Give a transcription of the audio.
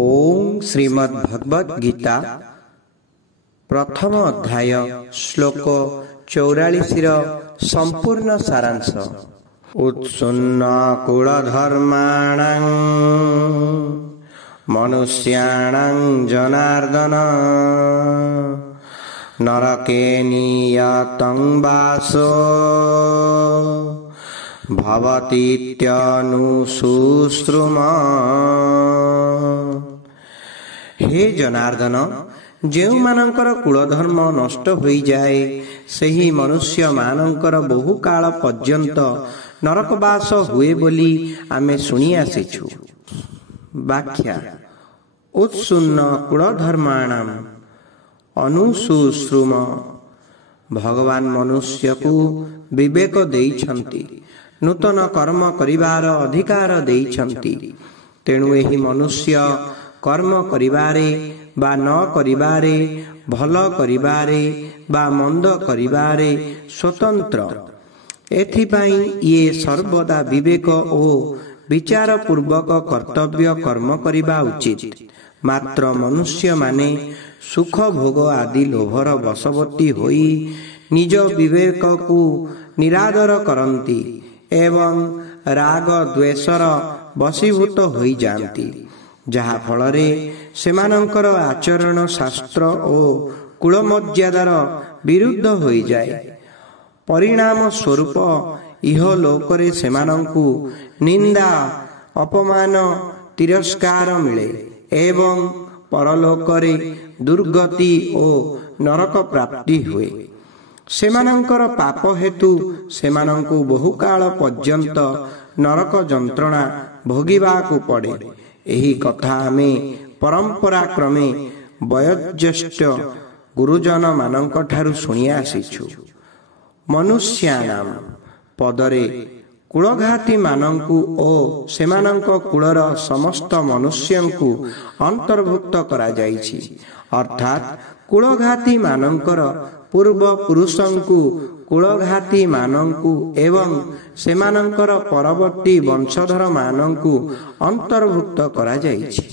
ओम श्रीमद् भगवद गीता प्रथम अध्याय श्लोक 44 संपूर्ण सारांश। उत्सुन्न कुलधर्माणां मनुष्याणां जनार्दन नरके नियतं वासो भवतीत्यनुशुश्रुमा। हे जनार्दन, ଯେଉଁମାନଙ୍କର କୁଳଧର୍ମ ନଷ୍ଟ ହୋଇଯାଏ ସେହି ମନୁଷ୍ୟ ମାନଙ୍କର ବହୁ କାଳ ପର୍ଯ୍ୟନ୍ତ ନରକବାସ ହୁଏ ବୋଲି ଆମେ ଶୁଣି ଆସିଛୁ। ବ୍ୟାଖ୍ୟା: ଉତ୍ସୁନ୍ନ କୁଳଧର୍ମାଣାମ୍ ଅନୁଶୁଶ୍ରୁମ। ଭଗବାନ ମନୁଷ୍ୟକୁ ବିବେକ ଦେଇଛନ୍ତି, ନୂତନ କର୍ମ କରିବାର ଅଧିକାର ଦେଇଛନ୍ତି। ତେଣୁ ଏହି ମନୁଷ୍ୟ କର୍ମ କରିବାରେ ବା ନ କରିବାରେ, ଭଲ କରିବାରେ ବା ମନ୍ଦ କରିବାରେ ସ୍ୱତନ୍ତ୍ର। ଏଥିପାଇଁ ଇଏ ସର୍ବଦା ବିବେକ ଓ ବିଚାର ପୂର୍ବକ କର୍ତ୍ତବ୍ୟ କର୍ମ କରିବା ଉଚିତ। ମାତ୍ର ମନୁଷ୍ୟମାନେ ସୁଖ ଭୋଗ ଆଦି ଲୋଭର ବଶବର୍ତ୍ତୀ ହୋଇ ନିଜ ବିବେକକୁ ନିରାଦର କରନ୍ତି ଏବଂ ରାଗ ଦ୍ୱେଷର ବଶୀଭୂତ ହୋଇଯାଆନ୍ତି, ଯାହା ଫଳରେ ସେମାନଙ୍କର ଆଚରଣ ଶାସ୍ତ୍ର ଓ କୁଳମର୍ଯ୍ୟାଦାର ବିରୁଦ୍ଧ ହୋଇଯାଏ। ପରିଣାମ ସ୍ୱରୂପ ଇହଲୋକରେ ସେମାନଙ୍କୁ ନିନ୍ଦା, ଅପମାନ, ତିରସ୍କାର ମିଳେ ଏବଂ ପରଲୋକରେ ଦୁର୍ଗତି ଓ ନରକ ପ୍ରାପ୍ତି ହୁଏ। ସେମାନଙ୍କର ପାପ ହେତୁ ସେମାନଙ୍କୁ ବହୁକାଳ ପର୍ଯ୍ୟନ୍ତ ନରକ ଯନ୍ତ୍ରଣା ଭୋଗିବାକୁ ପଡ଼େ। ଏହି କଥା ଆମେ ପରମ୍ପରା କ୍ରମେ ବୟୋଜ୍ୟେଷ୍ଠ ଗୁରୁଜନ ମାନଙ୍କ ଠାରୁ ଶୁଣି ଆସିଛୁ। ମନୁଷ୍ୟାଣାମ୍ ପଦରେ କୁଳଘାତୀ ମାନଙ୍କୁ ଓ ସେମାନଙ୍କ କୁଳର ସମସ୍ତ ମନୁଷ୍ୟଙ୍କୁ ଅନ୍ତର୍ଭୁକ୍ତ କରାଯାଇଛି। ଅର୍ଥାତ୍ କୁଳଘାତୀ ମାନଙ୍କର ପୂର୍ବ ପୁରୁଷଙ୍କୁ, କୁଳଘାତୀ ମାନଙ୍କୁ ଏବଂ ସେମାନଙ୍କର ପରବର୍ତ୍ତୀ ବଂଶଧର ମାନଙ୍କୁ ଅନ୍ତର୍ଭୁକ୍ତ କରାଯାଇଛି।